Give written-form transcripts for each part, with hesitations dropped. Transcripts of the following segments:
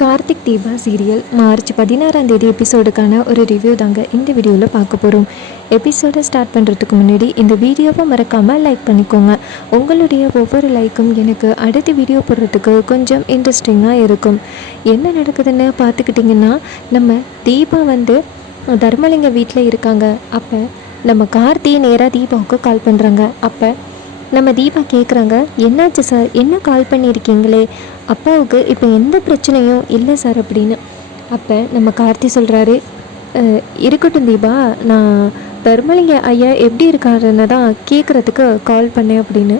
Karthik Deepa serial March 16 எபிசோடுக்கான ஒரு review தாங்க இந்த வீடியோவில் பார்க்க போகிறோம். எபிசோடை ஸ்டார்ட் பண்ணுறதுக்கு முன்னாடி இந்த வீடியோவை மறக்காமல் லைக் பண்ணிக்கோங்க. உங்களுடைய ஒவ்வொரு லைக்கும் எனக்கு அடுத்த வீடியோ போடுறதுக்கு கொஞ்சம் இன்ட்ரெஸ்டிங்காக இருக்கும். என்ன நடக்குதுன்னு பார்த்துக்கிட்டிங்கன்னா, நம்ம தீபா தர்மலிங்க வீட்டில் இருக்காங்க. அப்போ நம்ம கார்த்தி நேராக தீபாவுக்கு கால் பண்ணுறாங்க. அப்போ நம்ம தீபா கேட்குறாங்க, என்னாச்சு சார், என்ன கால் பண்ணியிருக்கீங்களே, அப்பாவுக்கு இப்போ எந்த பிரச்சனையும் இல்லை சார் அப்படின்னு. அப்போ நம்ம கார்த்தி சொல்கிறாரு, இருக்கட்டும் தீபா, நான் தர்மலிங்க ஐயா எப்படி இருக்காருன்னு தான் கேட்குறதுக்கு கால் பண்ணேன் அப்படின்னு.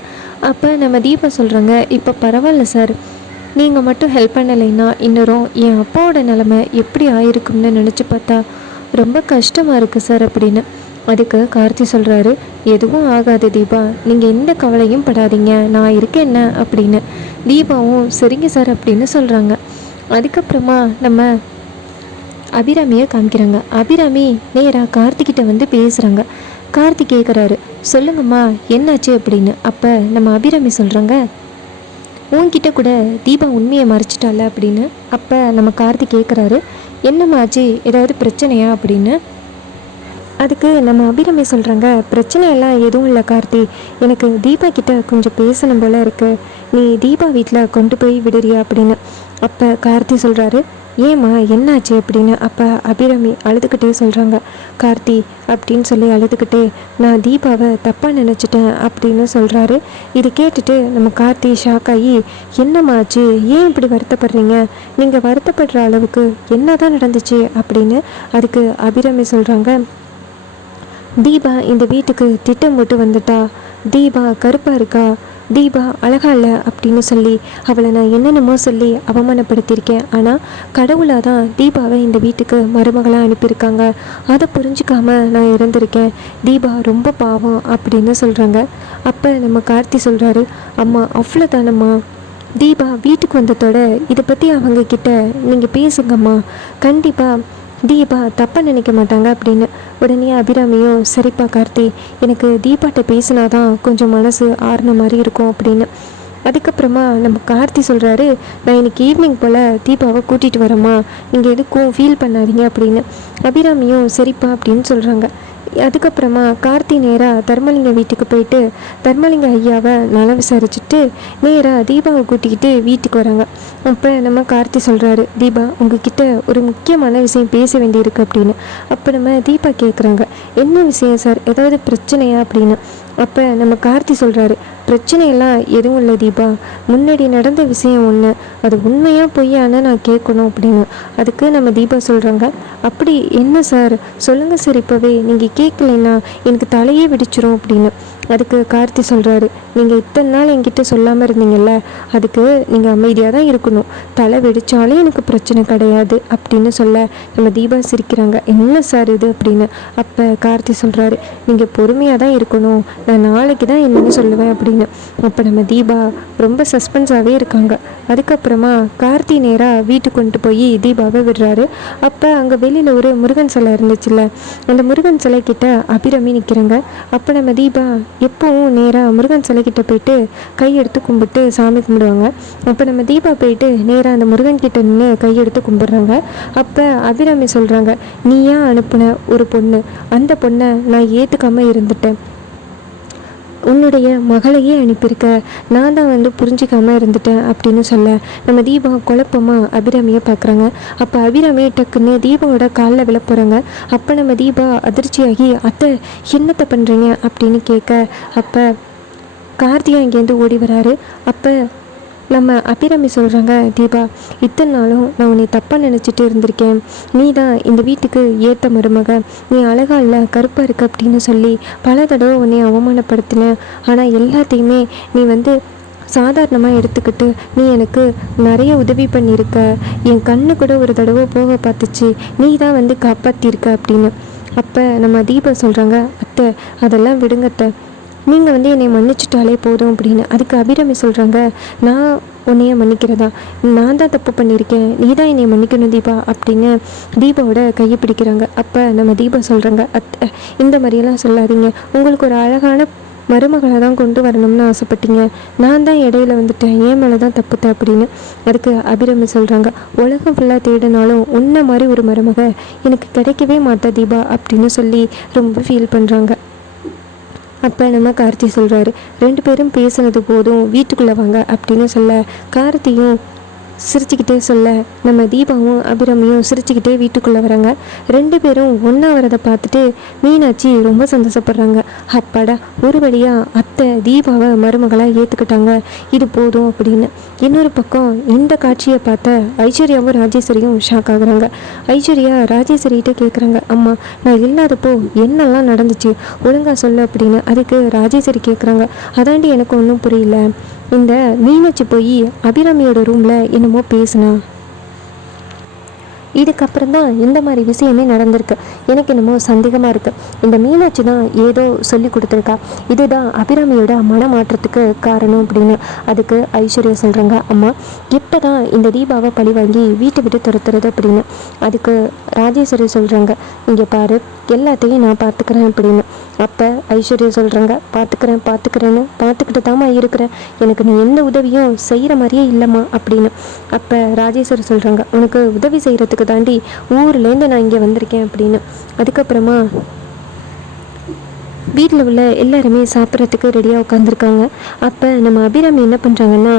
அப்போ நம்ம தீபா சொல்கிறாங்க, இப்போ பரவாயில்ல சார், நீங்கள் மட்டும் ஹெல்ப் பண்ணலைன்னா இன்னொரும் என் அப்பாவோட நிலமை எப்படி ஆயிருக்கும்னு நினச்சி பார்த்தா ரொம்ப கஷ்டமாக இருக்குது சார் அப்படின்னு. அதுக்கு கார்த்தி சொல்கிறாரு, எதுவும் ஆகாது தீபா, நீங்கள் எந்த கவலையும் படாதீங்க, நான் இருக்கேன்ன அப்படின்னு. தீபாவும் சரிங்க சார் அப்படின்னு சொல்கிறாங்க. அதுக்கப்புறமா நம்ம அபிராமியை காமிக்கிறாங்க. அபிராமி நேராக கார்த்திகிட்ட பேசுகிறாங்க. கார்த்தி கேட்குறாரு, சொல்லுங்கம்மா என்னாச்சு அப்படின்னு. அப்போ நம்ம அபிராமி சொல்கிறாங்க, உன்கிட்ட கூட தீபா உண்மையை மறைச்சிட்டால அப்படின்னு. அப்போ நம்ம கார்த்தி கேட்குறாரு, என்னம்மாச்சு, ஏதாவது பிரச்சனையா அப்படின்னு. அதுக்கு நம்ம அபிராமி சொல்கிறாங்க, பிரச்சனையெல்லாம் எதுவும் இல்லை கார்த்தி, எனக்கு தீபா கிட்ட கொஞ்சம் பேசணும் போல் இருக்குது, நீ தீபா வீட்டில் கொண்டு போய் விடுறியா அப்படின்னு. அப்போ கார்த்தி சொல்கிறாரு, ஏம்மா என்னாச்சு அப்படின்னு. அப்போ அபிராமி அழுதுகிட்டே சொல்கிறாங்க, கார்த்தி அப்படின்னு சொல்லி அழுதுகிட்டே, நான் தீபாவை தப்பாக நினச்சிட்டேன் அப்படின்னு சொல்கிறாரு. இது கேட்டுட்டு நம்ம கார்த்தி ஷாக் ஆகி, என்னம்மாச்சு, ஏன் இப்படி வருத்தப்படுறீங்க, நீங்கள் வருத்தப்படுற அளவுக்கு என்ன தான் நடந்துச்சு அப்படின்னு. அதுக்கு அபிராமி சொல்கிறாங்க, தீபா இந்த வீட்டுக்கு திட்டம் போட்டு வந்துட்டா, தீபா கருப்பாக இருக்கா, தீபா அழகா இல்லை அப்படின்னு சொல்லி அவளை நான் என்னென்னமோ சொல்லி அவமானப்படுத்தியிருக்கேன். ஆனால் கடவுளாக தான் தீபாவை இந்த வீட்டுக்கு மருமகளாக அனுப்பியிருக்காங்க, அதை புரிஞ்சிக்காம நான் இருந்திருக்கேன், தீபா ரொம்ப பாவம் அப்படின்னு சொல்கிறாங்க. அப்போ நம்ம கார்த்தி சொல்கிறாரு, அம்மா அவ்வளோதானம்மா, தீபா வீட்டுக்கு வந்ததோட இதை பற்றி அவங்கக்கிட்ட நீங்கள் பேசுங்கம்மா, கண்டிப்பாக தீபா தப்பாக நினைக்க மாட்டாங்க அப்படின்னு. உடனே அபிராமியும், சரிப்பா கார்த்தி, எனக்கு தீபாட்ட பேசினாதான் கொஞ்சம் மனசு ஆறுன மாதிரி இருக்கும் அப்படின்னு. அதுக்கப்புறமா நம்ம கார்த்தி சொல்கிறாரு, நான் இன்னைக்கு ஈவினிங் போல் தீபாவை கூட்டிகிட்டு வரேம்மா, நீங்கள் எதுக்கும் ஃபீல் பண்ணாதீங்க அப்படின்னு. அபிராமியும் சரிப்பா அப்படின்னு சொல்கிறாங்க. அதுக்கப்புறமா கார்த்தி நேராக தர்மலிங்க வீட்டுக்கு போயிட்டு தர்மலிங்க ஐயாவை நல விசாரிச்சுட்டு நேராக தீபாவை கூட்டிக்கிட்டு வீட்டுக்கு வராங்க. அப்போ நம்ம கார்த்தி சொல்கிறாரு, தீபா உங்ககிட்ட ஒரு முக்கியமான விஷயம் பேச வேண்டியிருக்கு அப்படின்னு. அப்போ நம்ம தீபா கேட்குறாங்க, என்ன விஷயம் சார், ஏதாவது பிரச்சனையா அப்படின்னு. அப்போ நம்ம கார்த்தி சொல்கிறாரு, பிரச்சனையெல்லாம் எதுவும் இல்லை தீபா, முன்னாடி நடந்த விஷயம் ஒன்று, அது உண்மையாக பொய்யான்னு நான் கேட்கணும் அப்படின்னு. அதுக்கு நம்ம தீபா சொல்கிறாங்க, அப்படி என்ன சார் சொல்லுங்கள் சார், இப்போவே நீங்கள் கேட்கலைன்னா எனக்கு தலையே வெடிச்சிரும் அப்படின்னு. அதுக்கு கார்த்தி சொல்கிறாரு, நீங்கள் இத்தனை நாள் என்கிட்ட சொல்லாமல் இருந்தீங்கல்ல, அதுக்கு நீங்கள் அமைதியாக தான் இருக்கணும், தலை வெடித்தாலே எனக்கு பிரச்சனை கிடையாது அப்படின்னு சொல்ல நம்ம தீபா சிரிக்கிறாங்க, என்ன சார் இது அப்படின்னு. அப்போ கார்த்தி சொல்கிறாரு, நீங்கள் பொறுமையாக தான் இருக்கணும், நான் நாளைக்கு தான் என்னென்னு சொல்லுவேன் அப்படின்னு. அப்போ நம்ம தீபா ரொம்ப சஸ்பென்ஸாகவே இருக்காங்க. அதுக்கப்புறமா கார்த்தி நேராக வீட்டுக்கு கொண்டு போய் தீபாவை விடுறாரு. அப்போ அங்கே வெளியில் ஒரு முருகன் சிலை இருந்துச்சுல்ல, அந்த முருகன் சிலை கிட்ட அபிராமி நிற்கிறாங்க. அப்போ நம்ம தீபா எப்போவும் நேராக முருகன் சிலைக்கிட்ட போயிட்டு கையெடுத்து கும்பிட்டு சாமி கும்பிடுவாங்க. அப்போ நம்ம தீபா போயிட்டு நேராக அந்த முருகன் கிட்ட நின்று கையெடுத்து கும்பிட்றாங்க. அப்போ அபிராமி சொல்கிறாங்க, நீயா அனுப்புன ஒரு பொண்ணு, அந்த பொண்ணை நான் ஏற்றுக்காமல் இருந்துட்டேன், உன்னுடைய மகளையே அனுப்பியிருக்க, நான் தான் புரிஞ்சிக்காமல் இருந்துட்டேன் அப்படின்னு சொல்ல நம்ம தீபா குழப்பமாக அபிராமியை பார்க்குறாங்க. அப்போ அபிராமி டக்குன்னு தீபாவோட காலில் விழ போகிறாங்க. அப்போ நம்ம தீபா அதிர்ச்சியாகி, அத்தை என்னத்தை பண்ணுறீங்க அப்படின்னு கேட்க, அப்போ கார்த்தியா இங்கேருந்து ஓடி வராரு. அப்போ நம்ம அபிராமி சொல்கிறாங்க, தீபா இத்தனை நாளும் நான் உன்னை தப்பாக நினச்சிட்டு இருந்திருக்கேன், நீ தான் இந்த வீட்டுக்கு ஏற்ற மருமக, நீ அழகா இல்லை கருப்பாக இருக்க அப்படின்னு சொல்லி பல தடவை உன்னை அவமானப்படுத்தினேன், ஆனால் எல்லாத்தையுமே நீ சாதாரணமாக எடுத்துக்கிட்டு நீ எனக்கு நிறைய உதவி பண்ணியிருக்க, என் கண்ணு கூட ஒரு தடவை போக பார்த்துச்சு, நீ தான் காப்பாற்றிருக்க அப்படின்னு. அப்போ நம்ம தீபா சொல்கிறாங்க, அத்தை அதெல்லாம் விடுங்கத்தை, நீங்கள் என்னை மன்னிச்சிட்டாலே போதும் அப்படின்னு. அதுக்கு அபிராமி சொல்கிறாங்க, நான் உன்னைய மன்னிக்கிறதா, நான் தான் தப்பு பண்ணியிருக்கேன், நீ தான் என்னை மன்னிக்கணும் தீபா அப்படின்னு தீபாவோட கையை பிடிக்கிறாங்க. அப்போ நம்ம தீபா சொல்கிறாங்க, இந்த மாதிரியெல்லாம் சொல்லாதீங்க, உங்களுக்கு ஒரு அழகான மருமகளை தான் கொண்டு வரணும்னு ஆசைப்பட்டீங்க, நான் தான் இடையில வந்துட்டேன், ஏன் மேலே தான் தப்புத்தேன் அப்படின்னு. அதுக்கு அபிராமி சொல்கிறாங்க, உலகம் ஃபுல்லாக தேடினாலும் உன்ன மாதிரி ஒரு மருமக எனக்கு கிடைக்கவே மாட்டா தீபா அப்படின்னு சொல்லி ரொம்ப ஃபீல் பண்ணுறாங்க. அப்போ நம்ம கார்த்தி சொல்கிறாரு, 2 பேரும் பேசுனது போதும், வீட்டுக்குள்ளே வாங்க அப்படின்னு சொல்ல கார்த்தியும் சிரிச்சுக்கிட்டே சொல்ல நம்ம தீபாவும் அபிராமியும் சிரிச்சுக்கிட்டே வீட்டுக்குள்ளே வராங்க. 2 பேரும் ஒன்றா வரதை பார்த்துட்டு மீனாட்சி ரொம்ப சந்தோஷப்படுறாங்க. அப்பாடா, ஒரு வழியாக அத்தை தீபாவை மருமகளாக ஏற்றுக்கிட்டாங்க, இது போதும் அப்படின்னு. இன்னொரு பக்கம் இந்த காட்சியை பார்த்த ஐஸ்வர்யாவும் ராஜேஸ்வரியும் ஷாக் ஆகுறாங்க. ஐஸ்வர்யா ராஜேஸ்வரிகிட்ட கேட்குறாங்க, அம்மா நான் இல்லாதப்போ என்னெல்லாம் நடந்துச்சு ஒழுங்காக சொல்லு அப்படின்னு. அதுக்கு ராஜேஸ்வரி கேட்குறாங்க, அதாண்டி எனக்கு ஒன்றும் புரியல, இந்த மீனாட்சி போய் அபிராமியோட ரூமில் என்னமோ பேசுனா, இதுக்கப்புறம் தான் இந்த மாதிரி விஷயமே நடந்திருக்கு. எனக்கு என்னமோ சந்தேகமாக இருக்குது, இந்த மீனாட்சி தான் ஏதோ சொல்லி கொடுத்துருக்கா, இதுதான் அபிராமியோட மனமாற்றத்துக்கு காரணம் அப்படின்னு. அதுக்கு ஐஸ்வர்யா சொல்கிறாங்க, அம்மா இப்போ தான் இந்த தீபாவை பழி வாங்கி வீட்டை விட்டு துரத்துறது அப்படின்னு. அதுக்கு ராஜேஸ்வரி சொல்கிறாங்க, இங்கே பாரு, எல்லாத்தையும் நான் பார்த்துக்கிறேன் அப்படின்னு. அப்போ ஐஸ்வர்யா சொல்கிறாங்க, பார்த்துக்கிறேன்னு பார்த்துக்கிட்டு தாம்மா இருக்கிறேன், எனக்கு நீ எந்த உதவியும் செய்கிற மாதிரியே இல்லைம்மா அப்படின்னு. அப்போ ராஜேஸ்வரி சொல்கிறாங்க, உனக்கு உதவி செய்கிறதுக்கு தாண்டி ஊர்லேருந்து நான் இங்கே வந்திருக்கேன் அப்படின்னு. அதுக்கப்புறமா வீட்டில் உள்ள எல்லாருமே சாப்பிட்றதுக்கு ரெடியாக உட்காந்துருக்காங்க. அப்போ நம்ம அபிராமி என்ன பண்ணுறாங்கன்னா,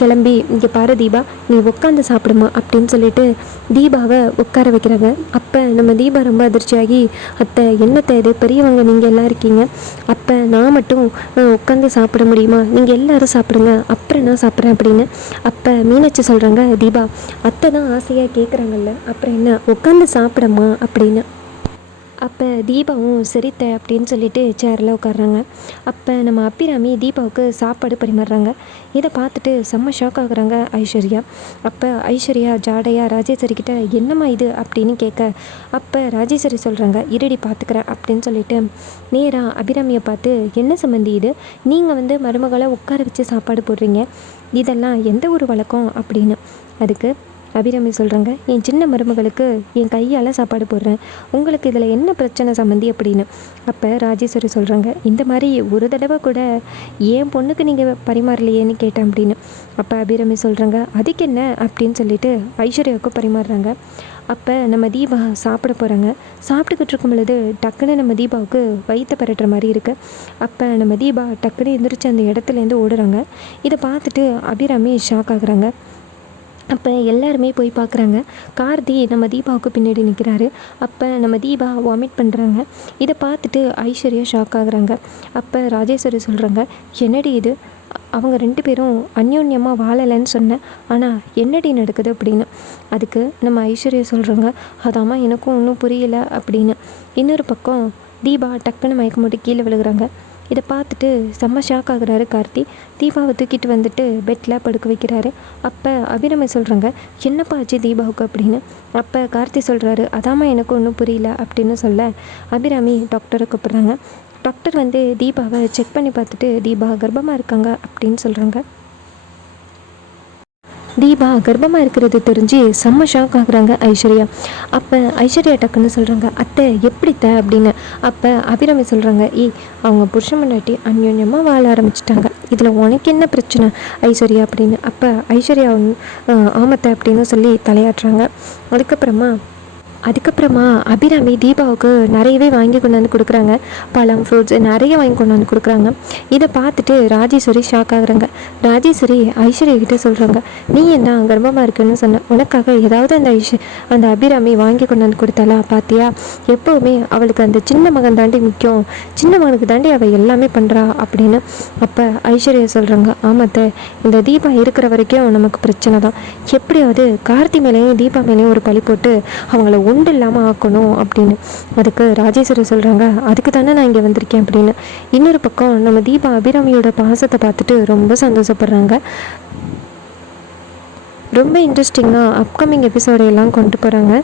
கிளம்பி இங்கே பாரு தீபா, நீ உட்காந்து சாப்பிடுமா அப்படின்னு சொல்லிட்டு தீபாவை உட்கார வைக்கிறாங்க. அப்போ நம்ம தீபா ரொம்ப அதிர்ச்சியாகி, அத்தை என்னத்தை இது, பெரியவங்க நீங்கள் எல்லாம் இருக்கீங்க, அப்போ நான் மட்டும் உட்காந்து சாப்பிட முடியுமா, நீங்கள் எல்லோரும் சாப்பிடுங்க அப்புறம் நான் சாப்பிட்றேன் அப்படின்னு. அப்போ மீனாட்சி சொல்கிறாங்க, தீபா அத்தை தான் ஆசையாக கேட்குறாங்கல்ல, அப்புறம் என்ன உட்காந்து சாப்பிடமா அப்படின்னு. அப்போ தீபாவும் சரித்த அப்படின்னு சொல்லிட்டு சேரில் உட்காடுறாங்க. அப்போ நம்ம அபிராமி தீபாவுக்கு சாப்பாடு பரிமாறுறாங்க. இதை பார்த்துட்டு செம்ம ஷாக் ஆகுறாங்க ஐஸ்வர்யா. அப்போ ஐஸ்வர்யா ஜாடையா ராஜேஸ்வரிக்கிட்ட என்னம்மா இது அப்படின்னு கேட்க, அப்போ ராஜேஸ்வரி சொல்கிறாங்க, இருடி பார்த்துக்கிறேன் அப்படின்னு சொல்லிட்டு நேராக அபிராமியை பார்த்து, என்ன சம்மந்தி இது, நீங்கள் மருமகளை உட்கார வச்சு சாப்பாடு போடுறீங்க, இதெல்லாம் எந்த ஒரு வழக்கம் அப்படின்னு. அதுக்கு அபிராமி சொல்கிறாங்க, என் சின்ன மருமகளுக்கு என் கையால் சாப்பாடு போடுறேன், உங்களுக்கு இதில் என்ன பிரச்சனை சம்மந்தி அப்படின்னு. அப்போ ராஜேஸ்வரி சொல்கிறாங்க, இந்த மாதிரி ஒரு தடவை கூட என் பொண்ணுக்கு நீங்கள் பரிமாறலையேன்னு கேட்டேன் அப்படின்னு. அப்போ அபிராமி சொல்கிறாங்க, அதுக்கு என்ன அப்படின்னு சொல்லிட்டு ஐஸ்வர்யாவுக்கு பரிமாறுறாங்க. அப்போ நம்ம தீபா சாப்பிட போகிறாங்க. சாப்பிட்டுக்கிட்டு இருக்கும் பொழுது டக்குன்னு நம்ம தீபாவுக்கு வயிற்ற பரட்டுற மாதிரி இருக்குது. அப்போ நம்ம தீபா டக்குன்னு எந்திரிச்சு அந்த இடத்துலேருந்து ஓடுறாங்க. இதை பார்த்துட்டு அபிராமி ஷாக் ஆகுறாங்க. அப்போ எல்லாருமே போய் பார்க்குறாங்க. கார்த்தி நம்ம தீபாவுக்கு பின்னாடி நிற்கிறாரு. அப்போ நம்ம தீபா வாமிட் பண்ணுறாங்க. இதை பார்த்துட்டு ஐஸ்வர்யா ஷாக் ஆகுறாங்க. அப்போ ராஜேஸ்வரி சொல்கிறாங்க, என்னடி இது, அவங்க 2 பேரும் அந்யோன்யமாக வாழலைன்னு சொன்னேன், ஆனால் என்னடி நடக்குது அப்படின்னு. அதுக்கு நம்ம ஐஸ்வர்யா சொல்கிறாங்க, அதாம்மா எனக்கும் ஒன்றும் புரியல அப்படின்னு. இன்னொரு பக்கம் தீபா டக்குன்னு மயக்கம் போட்டு கீழே விழுகிறாங்க. இதை பார்த்துட்டு செம்ம ஷாக் ஆகுறாரு கார்த்தி. தீபாவை தூக்கிட்டு வந்துட்டு பெட்டில் படுக்க வைக்கிறாரு. அப்போ அபிராமி சொல்கிறாங்க, என்னப்பா ஆச்சு தீபாவுக்கு அப்படின்னு. அப்போ கார்த்தி சொல்கிறாரு, அதாம்மா எனக்கு ஒன்றும் புரியல அப்படின்னு சொல்ல அபிராமி டாக்டரை கூப்பிட்றாங்க. டாக்டர் தீபாவை செக் பண்ணி பார்த்துட்டு தீபா கர்ப்பமாக இருக்காங்க அப்படின்னு சொல்கிறாங்க. தீபா கர்ப்பமாக இருக்கிறது தெரிஞ்சு செம்ம ஷாக் ஆகுறாங்க ஐஸ்வர்யா. அப்போ ஐஸ்வர்யா டக்குன்னு சொல்கிறாங்க, அத்தை எப்படித்த அப்படின்னு. அப்போ அபிராமி சொல்கிறாங்க, அவங்க புருஷன் முன்னாடி அந்யோன்யமாக வாழ ஆரம்பிச்சிட்டாங்க, இதில் உனக்கு என்ன பிரச்சனை ஐஸ்வர்யா அப்படின்னு. அப்போ ஐஸ்வர்யா ஆமத்தை அப்படின்னு சொல்லி தலையாட்டுறாங்க. அதுக்கப்புறமா அபிராமி தீபாவுக்கு நிறையவே வாங்கி கொண்டாந்து கொடுக்குறாங்க. பழம், ஃப்ரூட்ஸ் நிறைய வாங்கி கொண்டாந்து கொடுக்குறாங்க. இதை பார்த்துட்டு ராஜேஸ்வரி ஷாக் ஆகுறாங்க. ராஜேஸ்வரி ஐஸ்வர்யா கிட்டே சொல்கிறாங்க, நீ என்ன கர்ப்பமாக இருக்குன்னு சொன்ன, உனக்காக ஏதாவது அந்த அபிராமி வாங்கி கொண்டாந்து கொடுத்தாலா பார்த்தியா, எப்போவுமே அவளுக்கு அந்த சின்ன மகன் தாண்டி முக்கியம், சின்ன மகனுக்கு தாண்டி அவள் எல்லாமே பண்ணுறா அப்படின்னு. அப்போ ஐஸ்வர்யா சொல்கிறாங்க, ஆமாத்த, இந்த தீபா இருக்கிற வரைக்கும் நமக்கு பிரச்சனை தான், எப்படியாவது கார்த்தி மேலேயும் தீபா மேலேயும் ஒரு பழி போட்டு அவங்கள உண்டு இல்லாமல் ஆக்கணும் அப்படின்னு. அதுக்கு ராஜேஸ்வரி சொல்கிறாங்க, அதுக்கு தானே நான் இங்கே வந்திருக்கேன் அப்படின்னு. இன்னொரு பக்கம் நம்ம தீபா அபிராமியோட பாசத்தை பார்த்துட்டு ரொம்ப சந்தோஷப்படுறாங்க. ரொம்ப இன்ட்ரெஸ்டிங்காக அப்கமிங் எபிசோடையெல்லாம் கொண்டு போகிறாங்க.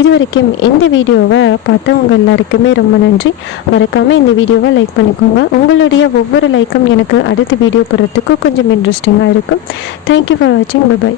இது வரைக்கும் இந்த வீடியோவை பார்த்தவங்க எல்லாருக்குமே ரொம்ப நன்றி. மறக்காமல் இந்த வீடியோவை லைக் பண்ணிக்கோங்க. உங்களுடைய ஒவ்வொரு லைக்கும் எனக்கு அடுத்த வீடியோ போடுறதுக்கு கொஞ்சம் இன்ட்ரெஸ்டிங்காக இருக்கும். தேங்க்யூ ஃபார் வாட்சிங். பை.